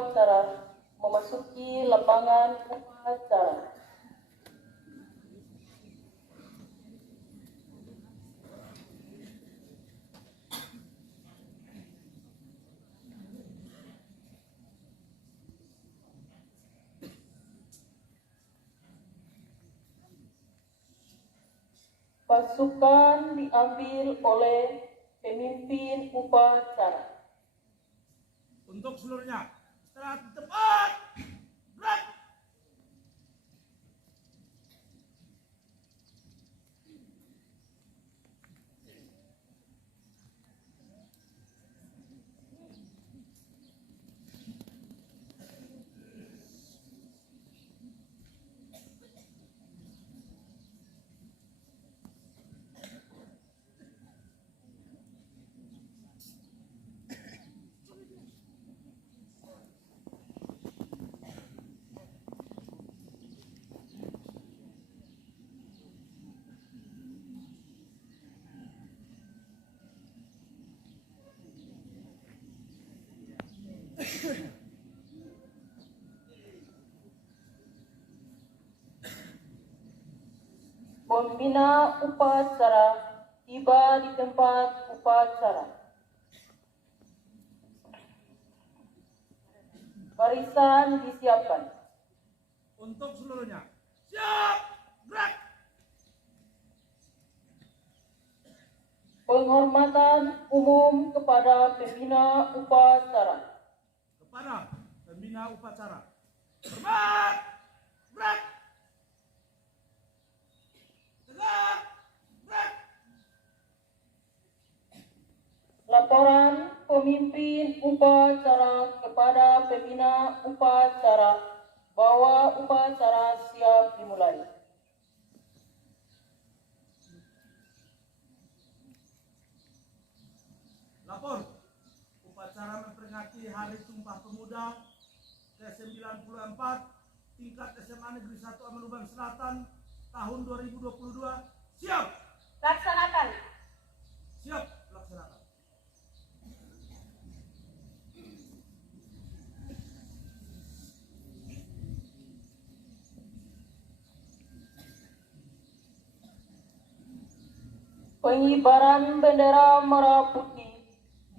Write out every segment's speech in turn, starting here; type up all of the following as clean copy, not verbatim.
upacara memasuki lapangan upacara. Pasukan diambil oleh pemimpin upacara. Untuk seluruhnya, istirahat tempat. Gerak. Pembina upacara tiba di tempat upacara. Barisan disiapkan. Untuk seluruhnya, siap. Gerak. Penghormatan umum kepada pembina upacara. Kepada pembina upacara. Hormat. Gerak. Tegak. Gerak. Laporan pemimpin upacara kepada pembina upacara bahwa upacara siap dimulai. Lapor, upacara memperingati Hari Sumpah Pemuda ke-94 tingkat SMA Negeri 1 Amanubang Selatan tahun 2022. Siap. Laksanakan. Siap, laksanakan. Pengibaran bendera merah putih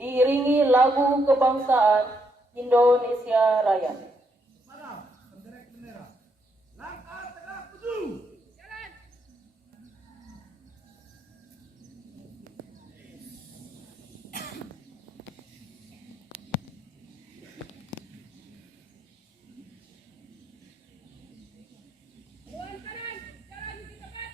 diiringi lagu kebangsaan Indonesia Raya. Kepada penderek bendera, langkah tegak maju. Jalan. Kanan, jalan di tempat.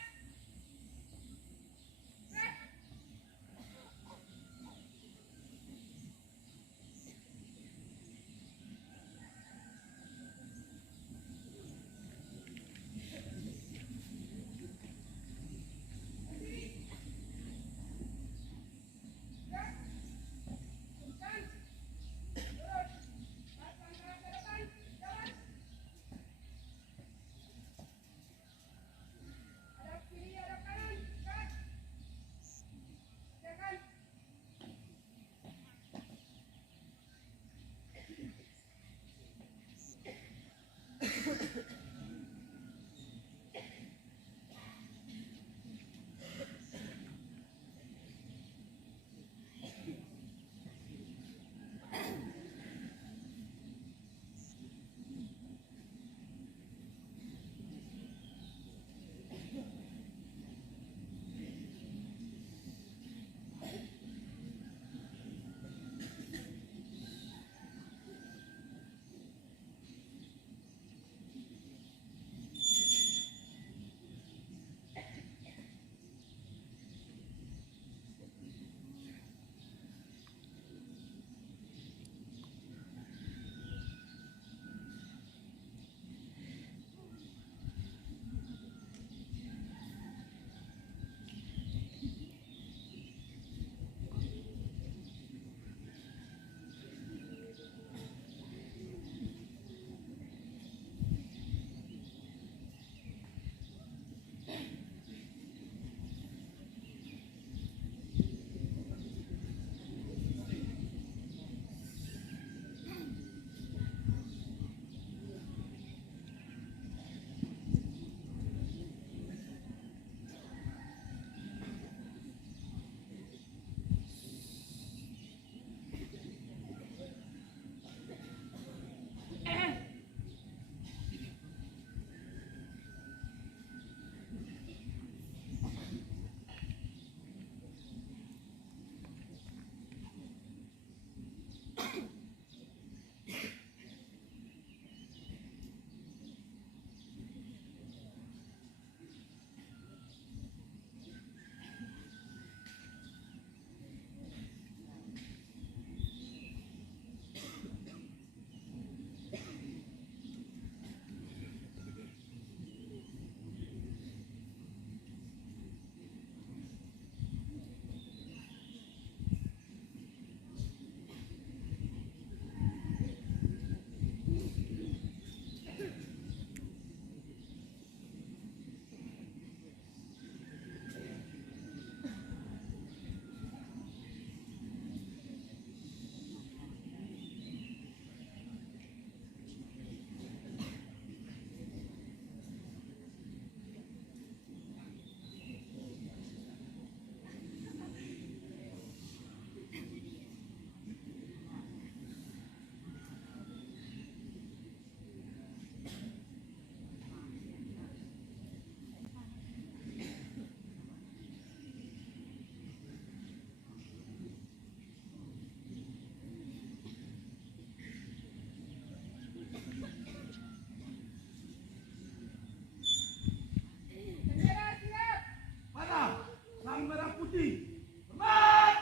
merah putih. Hormat.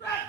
Gerak.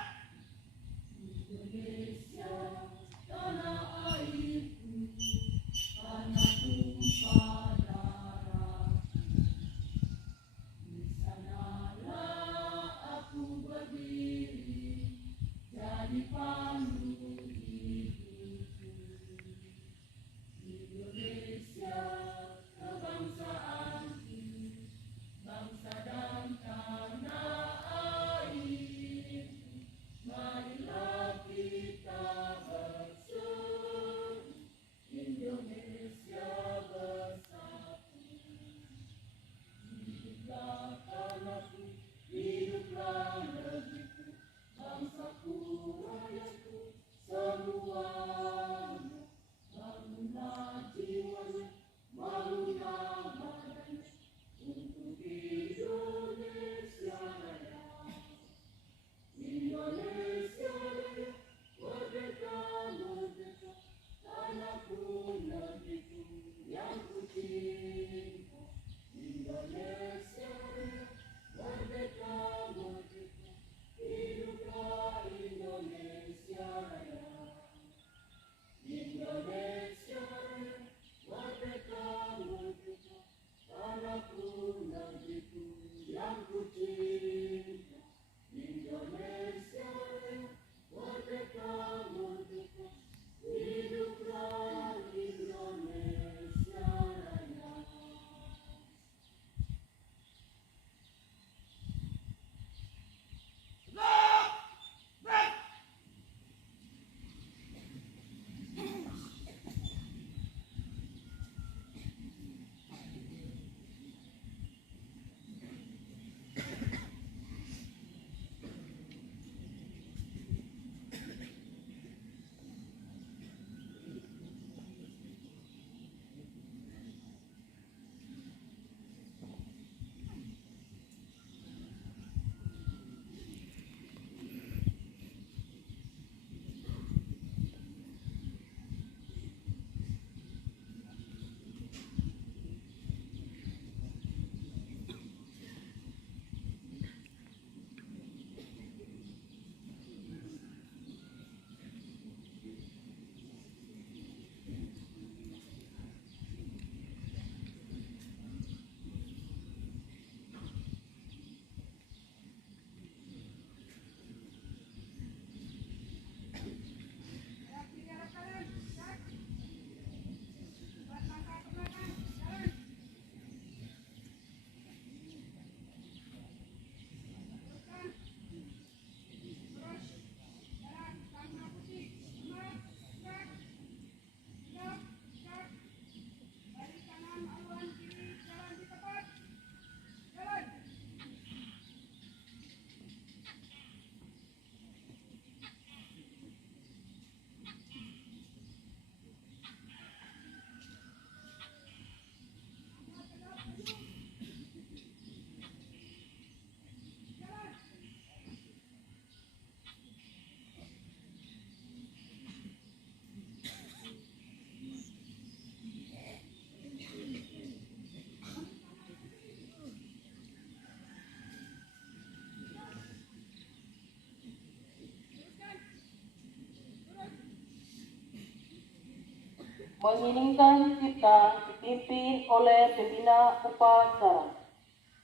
Menginginkan cipta dipimpin oleh pembina upacara.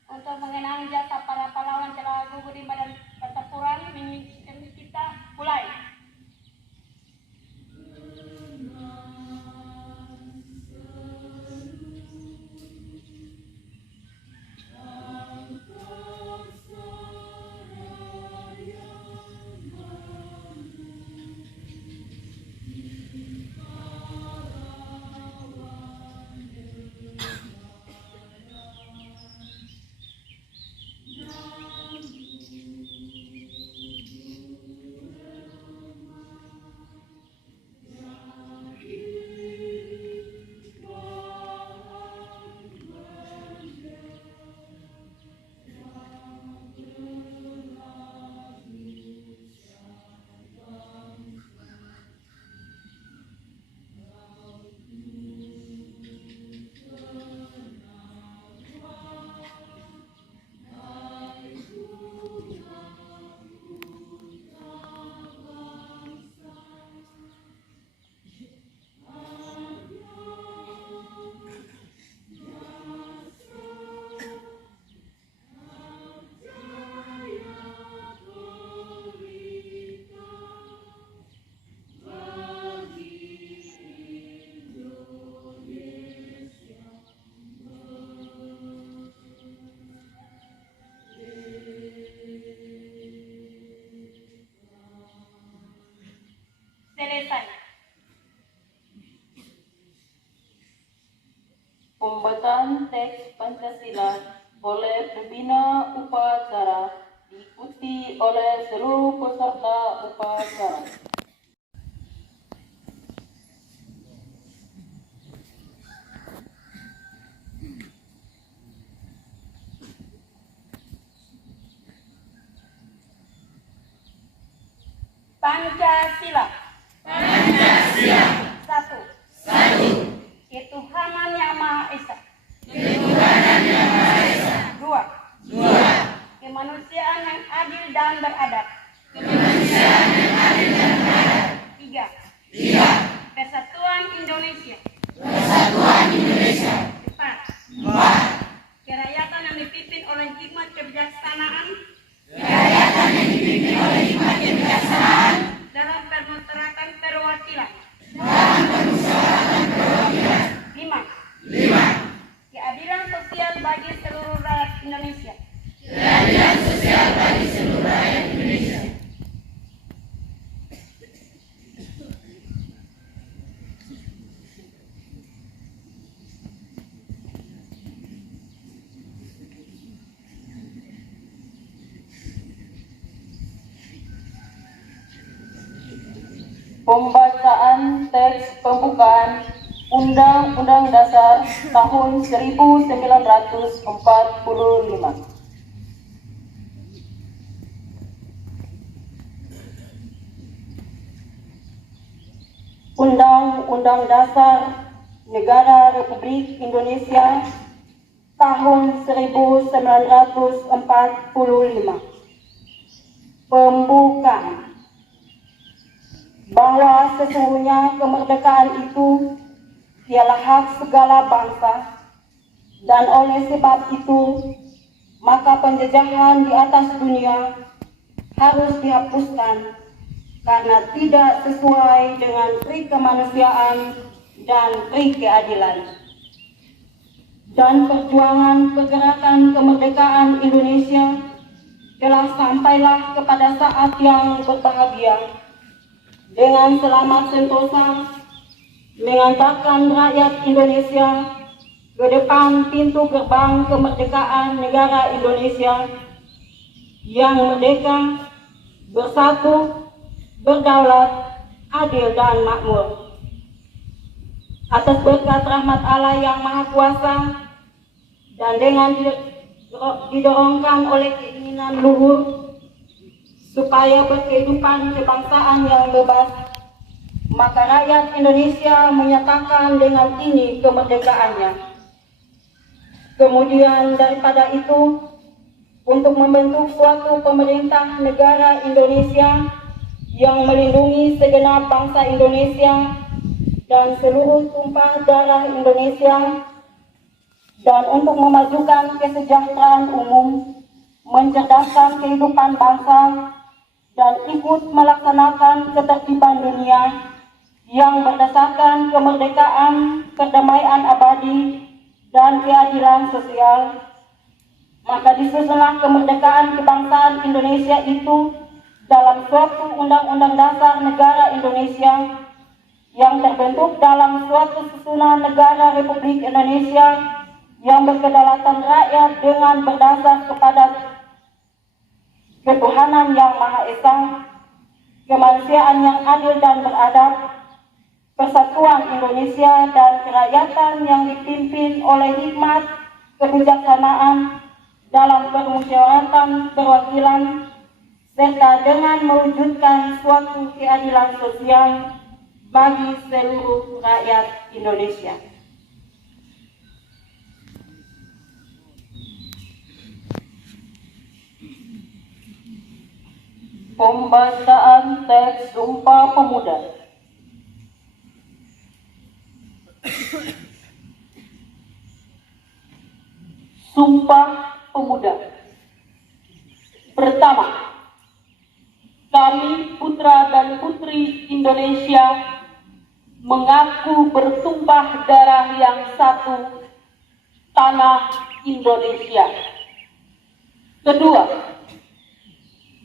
Untuk mengenang jasa para pahlawan telah gugur di medan pertempuran, mengisi kita mulai. selesai. Pembacaan teks Pancasila oleh pembina upacara diikuti oleh seluruh peserta upacara. Pancasila. Satu. Ketuhanan Yang Maha Esa. Dua. Kemanusiaan yang adil dan beradab. Tiga. Persatuan Indonesia. Empat. Kerakyatan yang dipimpin oleh hikmat kebijaksanaan. Dalam permusyawaratan perwakilan. 5. Keadilan sosial bagi seluruh rakyat Indonesia. Pembacaan teks pembukaan Undang-Undang Dasar tahun 1945. Undang-Undang Dasar Negara Republik Indonesia tahun 1945. Pembukaan. Bahwa sesungguhnya kemerdekaan itu ialah hak segala bangsa, dan oleh sebab itu maka penjajahan di atas dunia harus dihapuskan karena tidak sesuai dengan pri kemanusiaan dan pri keadilan. Dan perjuangan pergerakan kemerdekaan Indonesia telah sampailah kepada saat yang berbahagia dengan selamat sentosa mengantarkan rakyat Indonesia ke depan pintu gerbang kemerdekaan negara Indonesia yang merdeka, bersatu, berdaulat, adil dan makmur. Atas berkat rahmat Allah yang Maha Kuasa dan dengan didorongkan oleh keinginan luhur supaya berkehidupan kebangsaan yang bebas, maka rakyat Indonesia menyatakan dengan ini kemerdekaannya. Kemudian daripada itu, untuk membentuk suatu pemerintah negara Indonesia yang melindungi segenap bangsa Indonesia dan seluruh tumpah darah Indonesia, dan untuk memajukan kesejahteraan umum, mencerdaskan kehidupan bangsa, dan ikut melaksanakan ketertiban dunia yang berdasarkan kemerdekaan, perdamaian abadi, dan keadilan sosial, maka disusunlah kemerdekaan kebangsaan Indonesia itu dalam suatu Undang-Undang Dasar Negara Indonesia yang terbentuk dalam suatu susunan negara Republik Indonesia yang berkedaulatan rakyat dengan berdasar kepada ketuhanan yang Maha Esa, kemanusiaan yang adil dan beradab, persatuan Indonesia dan kerakyatan yang dipimpin oleh hikmat kebijaksanaan dalam permusyawaratan perwakilan, serta dengan mewujudkan suatu keadilan sosial bagi seluruh rakyat Indonesia. Pembacaan teks Sumpah Pemuda. Sumpah Pemuda. Pertama, kami putra dan putri Indonesia mengaku bertumpah darah yang satu, tanah Indonesia. Kedua,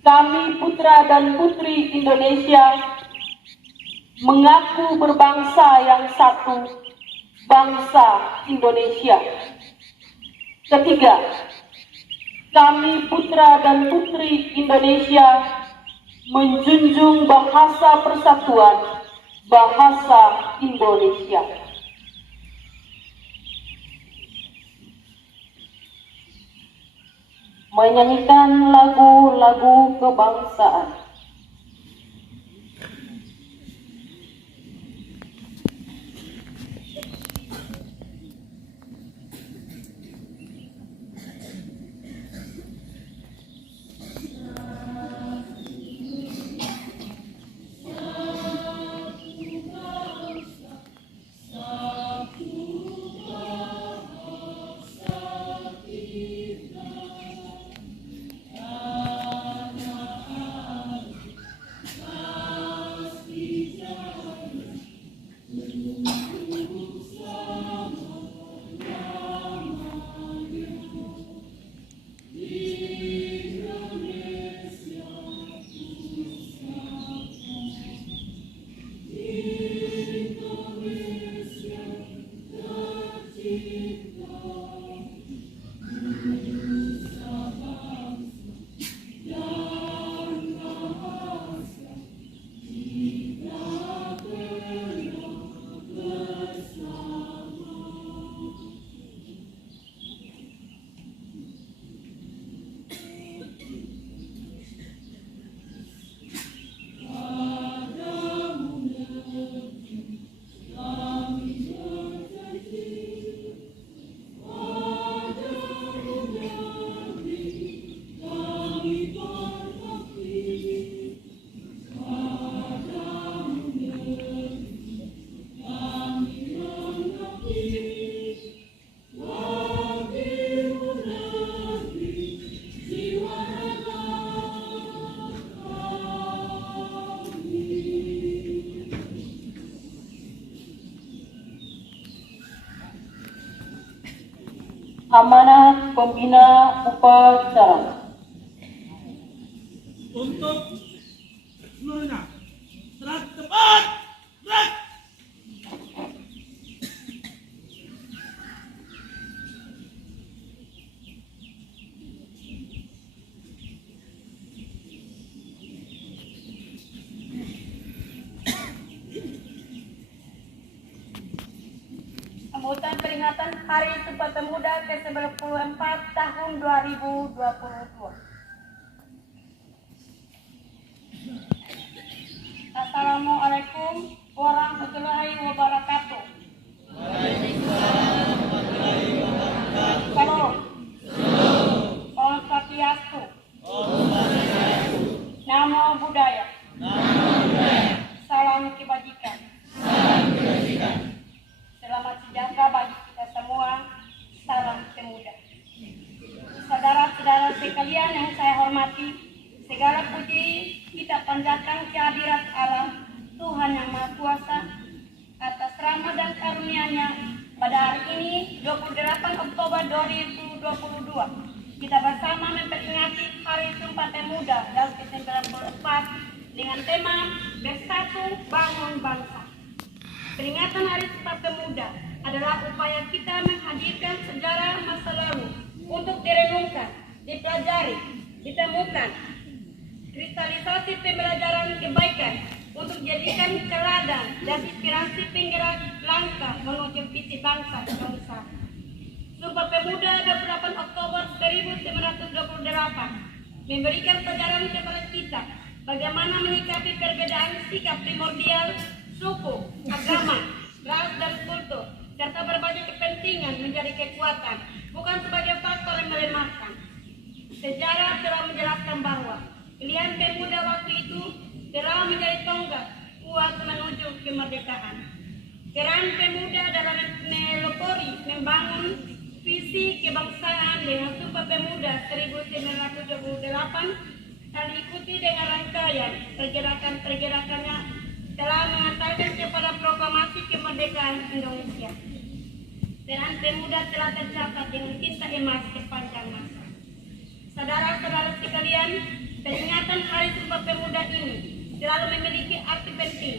kami putra dan putri Indonesia mengaku berbangsa yang satu, bangsa Indonesia. Ketiga, kami putra dan putri Indonesia menjunjung bahasa persatuan, bahasa Indonesia. Menyanyikan lagu-lagu kebangsaan. Amanat Pembina Upacara. Untuk seluruhnya. Serah cepat. Gerak. Sambutan peringatan Hari Sumpah Pemuda ke-94 tahun 2022. Assalamualaikum warahmatullahi wabarakatuh. Salam. Om Swastiastu. Namo Buddhaya. Salam kebajikan. Selamat sejahtera bagi kita semua. Salam pemuda. Saudara-saudara sekalian yang saya hormati, segala puji kita panjatkan kehadirat Allah, Tuhan yang Maha Kuasa, atas rahmat dan karunia-Nya pada hari ini 28 Oktober 2022. Kita bersama memperingati Hari Sumpah Pemuda dan ke-94 dengan tema Bersatu Bangun Bangsa. Peringatan Hari Sumpah Pemuda adalah upaya kita menghadirkan sejarah masa lalu untuk direnungkan, dipelajari, ditemukan, kristalisasi pembelajaran kebaikan untuk jadikan teladan dan inspirasi penggerak langkah menuju visi bangsa Indonesia. Sumpah Pemuda 28 Oktober 1928 memberikan pelajaran kepada kita bagaimana menyikapi perbedaan sikap primordial, suku, agama, ras dan kultur, serta berbagai kepentingan menjadi kekuatan, bukan sebagai faktor yang melemahkan. Sejarah telah menjelaskan bahwa pilihan pemuda waktu itu telah menjadi tonggak kuat menuju kemerdekaan. Peran pemuda dalam melopori membangun visi kebangsaan dengan Sumpah Pemuda 1928 dan diikuti dengan rangkaian pergerakan-pergerakannya telah mengantarkan kepada proklamasi kemerdekaan Indonesia. Peran pemuda telah tercatat dengan tinta emas sepanjang masa. Saudara-saudara sekalian, peringatan Hari Sumpah Pemuda ini selalu memiliki arti penting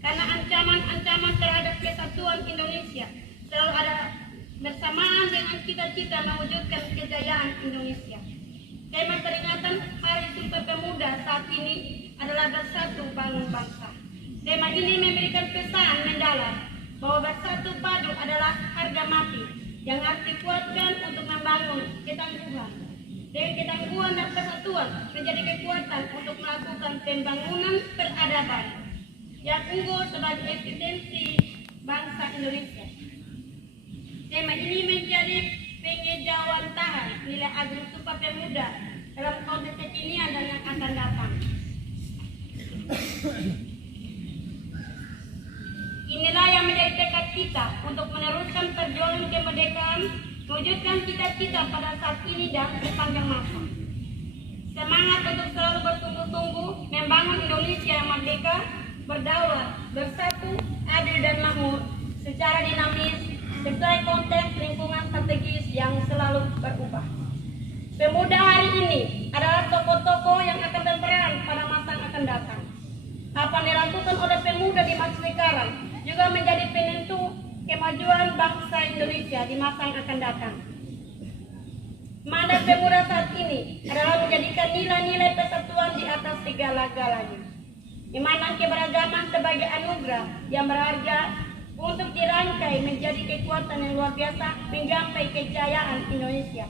Karena ancaman-ancaman terhadap kesatuan Indonesia selalu ada bersamaan dengan cita-cita mewujudkan kejayaan Indonesia. Tema peringatan Hari Sumpah Pemuda saat ini adalah bersatu bangun bangsa. Tema ini memberikan pesan mendalam bahwa bersatu padu adalah harga mati yang harus dikuatkan untuk membangun ketangguhan. Dengan ketangguhan dan persatuan menjadi kekuatan untuk melakukan pembangunan peradaban yang unggul sebagai eksistensi bangsa Indonesia. Tema ini menjadi pengejawantahan nilai agung Sumpah Pemuda dalam konteks kekinian dan yang akan datang. Inilah yang menjadi tekad kita untuk meneruskan perjuangan kemerdekaan, mewujudkan cita-cita pada saat ini dan sepanjang masa. Semangat untuk selalu bersungguh-sungguh membangun Indonesia yang merdeka, berdaulat, bersatu, adil dan makmur secara dinamis sesuai konteks lingkungan strategis yang selalu berubah. Pemuda hari ini adalah tokoh-tokoh yang akan berperan pada masa yang akan datang. Apa yang dilakukan oleh pemuda di masa sekarang juga menjadi penentu kemajuan bangsa Indonesia di masa yang akan datang. Mandat pemuda saat ini adalah menjadikan nilai-nilai persatuan di atas segala-galanya, di mana keberagaman sebagai anugerah yang berharga untuk dirangkai menjadi kekuatan yang luar biasa menggapai kejayaan Indonesia.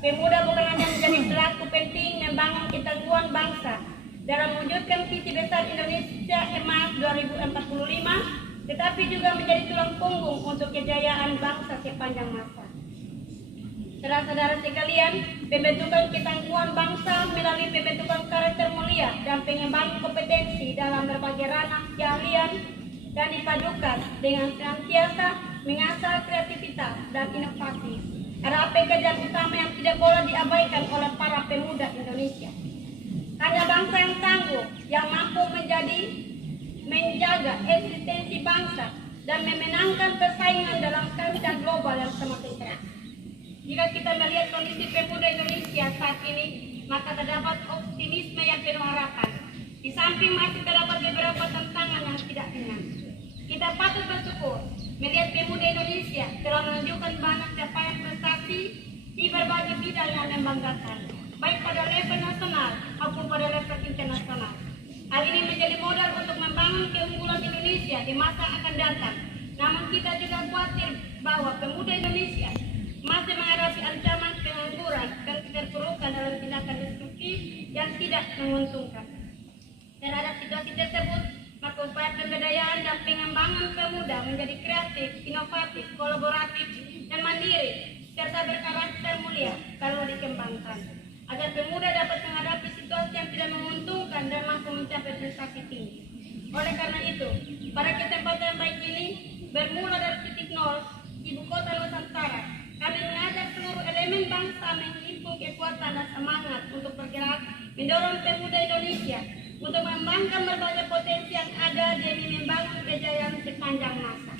Pemuda bukan hanya menjadi pelaku penting membangun ketangguhan bangsa dalam mewujudkan visi besar Indonesia Emas 2045, tetapi juga menjadi tulang punggung untuk kejayaan bangsa sepanjang masa. Saudara-saudara sekalian, pembentukan ketangguhan bangsa melalui pembentukan karakter mulia dan pengembangan kompetensi dalam berbagai ranah keahlian dan dipadukan dengan senantiasa mengasah kreativitas dan inovasi adalah pekerjaan utama yang tidak boleh diabaikan oleh para pemuda Indonesia. Hanya bangsa yang tangguh yang mampu menjaga eksistensi bangsa dan memenangkan persaingan dalam kancah global yang semakin keras. Jika kita melihat kondisi pemuda Indonesia saat ini, maka terdapat optimisme yang penuh harapan. Di samping masih terdapat beberapa tantangan yang tidak ringan. Kita patut bersyukur melihat pemuda Indonesia telah menunjukkan banyak capaian prestasi di berbagai bidang yang membanggakan, baik pada level nasional maupun pada level internasional. Hal ini menjadi modal untuk membangun keunggulan Indonesia di masa akan datang. Namun kita juga khawatir bahwa pemuda Indonesia masih menghadapi ancaman pengangguran dan keterpurukan dalam tindakan destruktif yang tidak menguntungkan. Terhadap situasi tersebut, maka upaya pemberdayaan dan pengembangan pemuda menjadi kreatif, inovatif, kolaboratif, dan mandiri, serta berkarakter mulia perlu dikembangkan, agar pemuda dapat menghadapi situasi yang tidak menguntungkan dan mampu mencapai prestasi tinggi. Oleh karena itu, pada kesempatan baik ini, bermula dari titik nol, ibu kota Nusantara, kami mengajak seluruh elemen bangsa menghimpun kekuatan dan semangat untuk bergerak, mendorong pemuda Indonesia untuk mengembangkan berbagai potensi yang ada demi membangun kejayaan sepanjang masa.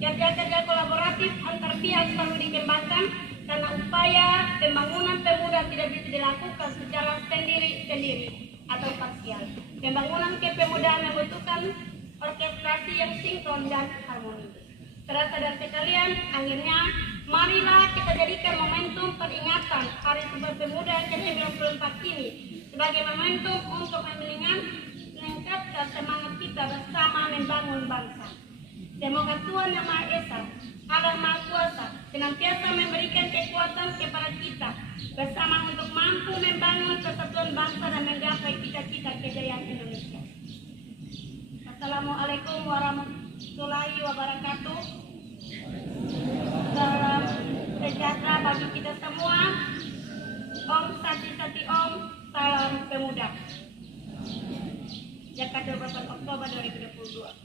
Kerja-kerja kolaboratif antar pihak perlu dikembangkan karena upaya pembangunan pemuda tidak bisa dilakukan secara sendiri-sendiri atau parsial. Pembangunan kepemudaan membutuhkan orkestrasi yang sinkron dan harmoni. Saudara-saudara sekalian, akhirnya marilah kita jadikan momentum peringatan Hari Sumpah Pemuda ke-94 ini sebagai momentum untuk meningkatkan semangat kita bersama membangun bangsa. Semoga Tuhan Yang Maha Esa, Allah Maha Kuasa, senantiasa memberikan kekuatan kepada kita bersama untuk mampu membangun persatuan bangsa dan menggapai cita-cita kejayaan Indonesia. Assalamualaikum warahmatullahi wabarakatuh. Salam sejahtera bagi kita semua. Om Santi Santi Om, salam pemuda. Jakarta 28 Oktober 2022.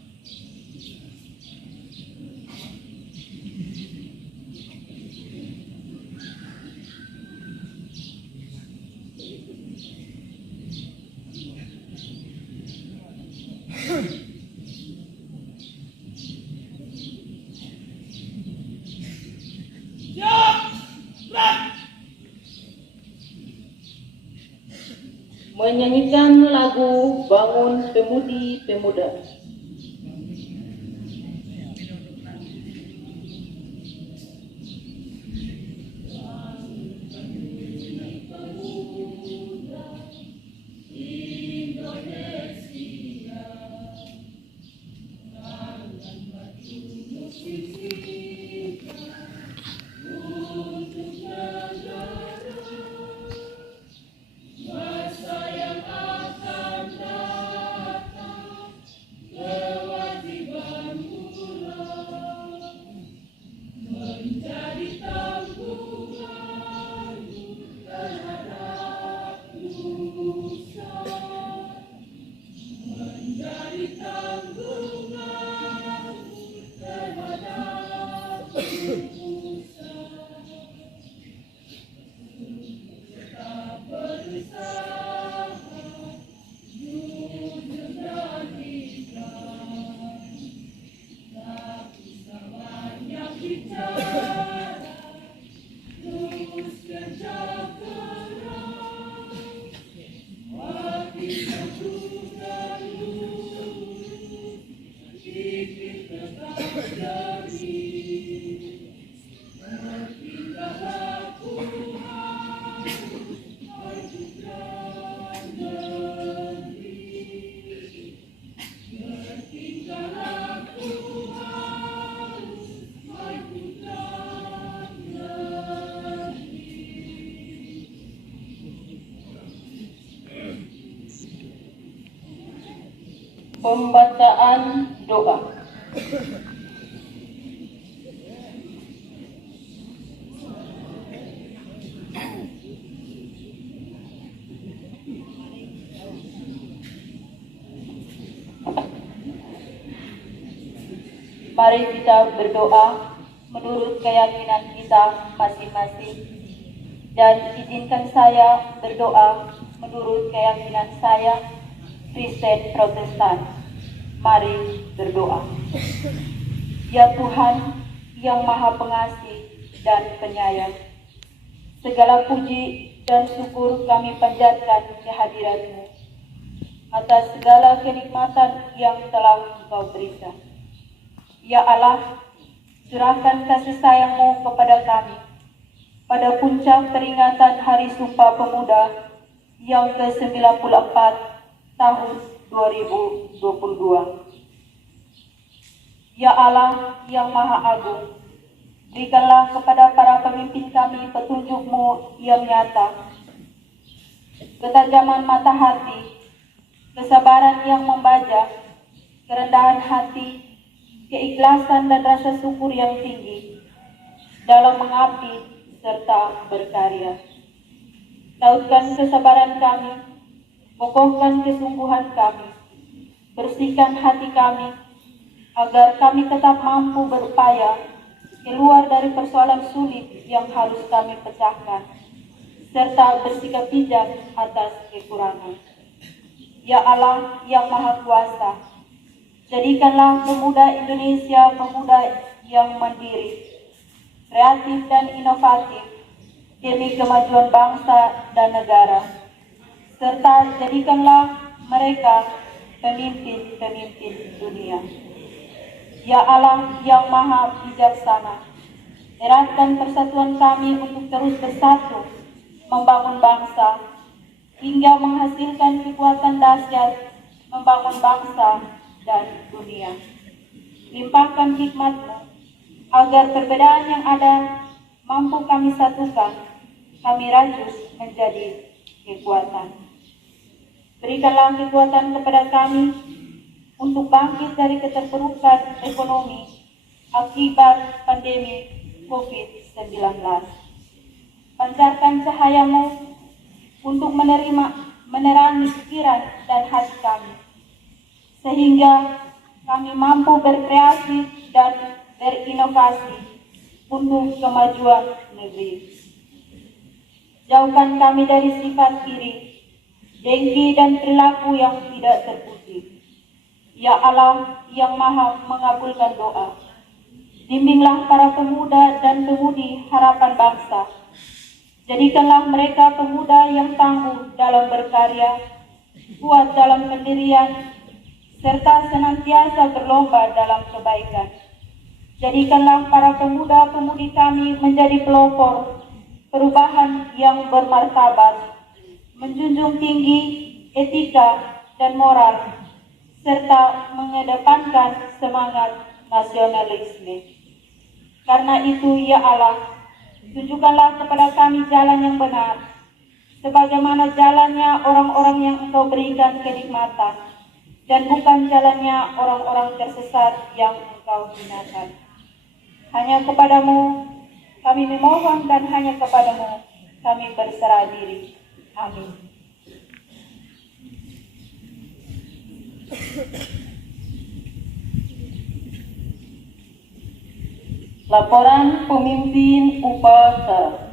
menyanyikan lagu Bangun Pemudi Pemuda. Pembacaan doa. Mari kita berdoa menurut keyakinan kita masing-masing, dan izinkan saya berdoa menurut keyakinan saya, Kristen Protestan. Mari berdoa. Ya Tuhan yang Maha Pengasih dan Penyayang, segala puji dan syukur kami panjatkan kehadirat-Mu atas segala kenikmatan yang telah Engkau berikan. Ya Allah, curahkan kasih sayang-Mu kepada kami pada puncak peringatan Hari Sumpah Pemuda yang ke-94 tahun 2022. Ya Allah yang Maha Agung, berikanlah kepada para pemimpin kami petunjuk-Mu yang nyata, ketajaman mata hati, kesabaran yang membaca, kerendahan hati, keikhlasan dan rasa syukur yang tinggi dalam mengabdi serta berkarya. Lautkan kesabaran kami, kokohkan kesungguhan kami, bersihkan hati kami, agar kami tetap mampu berupaya keluar dari persoalan sulit yang harus kami pecahkan, serta bersikap bijak atas kekurangan. Ya Allah yang Maha Kuasa, jadikanlah pemuda Indonesia pemuda yang mandiri, kreatif dan inovatif demi kemajuan bangsa dan negara, serta jadikanlah mereka pemimpin-pemimpin dunia. Ya Allah yang Maha Bijaksana, eratkan persatuan kami untuk terus bersatu membangun bangsa hingga menghasilkan kekuatan dahsyat membangun bangsa dan dunia. Limpahkan hikmat-Mu agar perbedaan yang ada mampu kami satukan, kami rajut menjadi kekuatan. Berikanlah kekuatan kepada kami untuk bangkit dari keterpurukan ekonomi akibat pandemi COVID-19. Pancarkan cahaya-Mu untuk menerangi pikiran dan hati kami, sehingga kami mampu berkreasi dan berinovasi untuk kemajuan negeri. Jauhkan kami dari sifat iri, dengki dan perilaku yang tidak terpuji. Ya Allah yang Maha mengabulkan doa, bimbinglah para pemuda dan pemudi harapan bangsa, Jadikanlah mereka pemuda yang tangguh dalam berkarya, kuat dalam pendirian, serta senantiasa berlomba dalam kebaikan. Jadikanlah para pemuda-pemudi kami menjadi pelopor perubahan yang bermartabat, menjunjung tinggi etika dan moral, serta mengedepankan semangat nasionalisme. Karena itu, ya Allah, tunjukkanlah kepada kami jalan yang benar, sebagaimana jalannya orang-orang yang Engkau berikan kenikmatan, dan bukan jalannya orang-orang tersesat yang Engkau hinakan. Hanya kepadamu kami memohon, dan hanya kepadamu kami berserah diri. Amin. Laporan pemimpin upacara.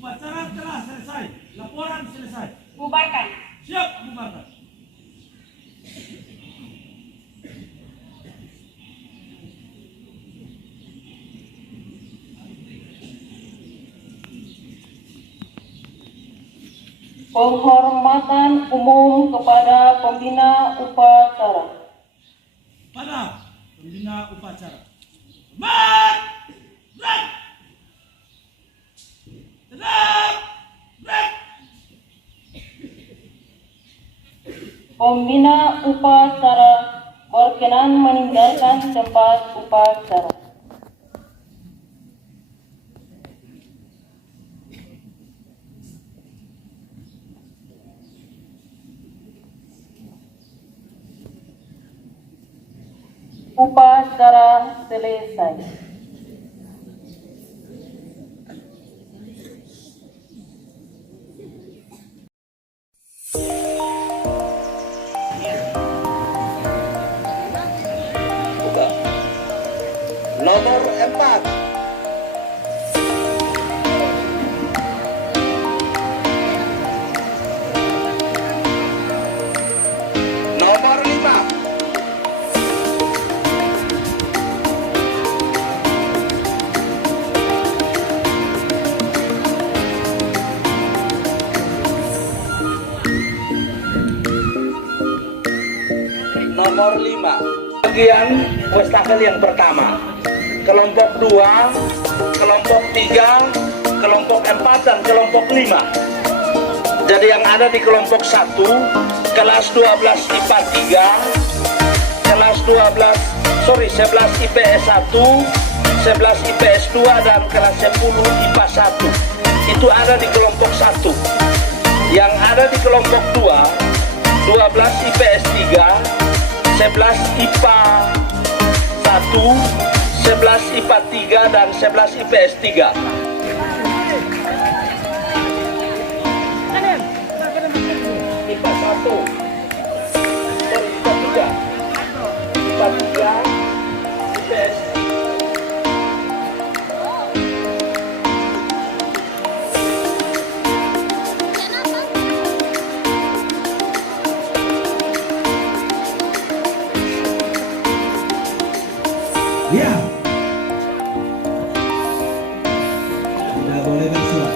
Upacara telah selesai. Laporan selesai. Bubarkan. Siap, bubarkan. Penghormatan umum kepada pembina upacara. Pada pembina upacara. Hormat! Break! Tenang! Break! Pembina upacara berkenan meninggalkan tempat upacara. Upacara selesai. Nomor 4. Nomor 5. Nomor 5. Bagian wastafel yang pertama. Kelompok 2, kelompok 3, kelompok 4, dan kelompok 5. Jadi yang ada di kelompok 1, kelas 12 IPA 3, kelas 11 IPS 1, 11 IPS 2, dan kelas 10 IPA 1. Itu ada di kelompok 1. Yang ada di kelompok 2, 12 IPS 3, 11 IPA 1, 11 IPA 3, dan 11 IPS 3. IPA 1, IPA 3, IPA 3, IPS. Ya. Tidak boleh bersuara.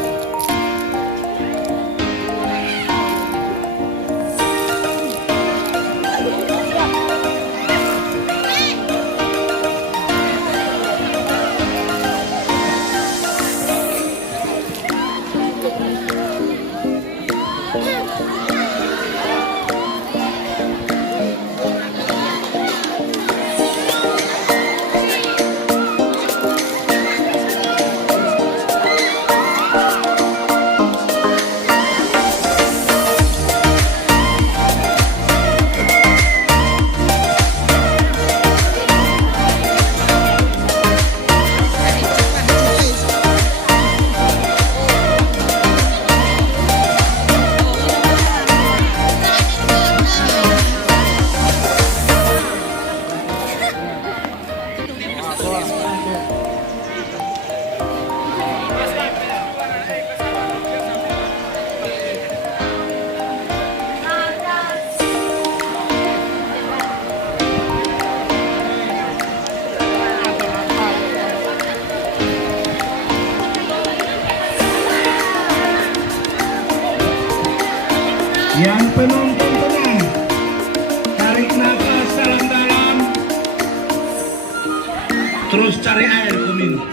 Yang penonton tenang, tarik nafas dalam-dalam, terus cari air minum.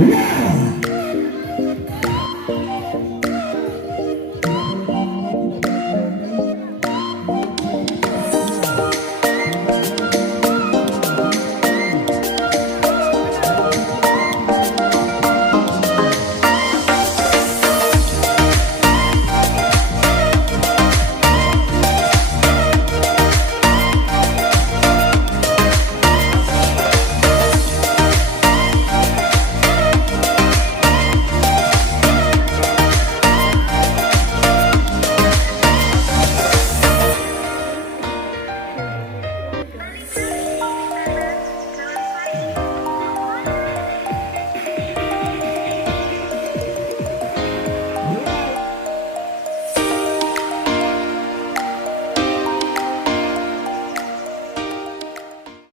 Woo!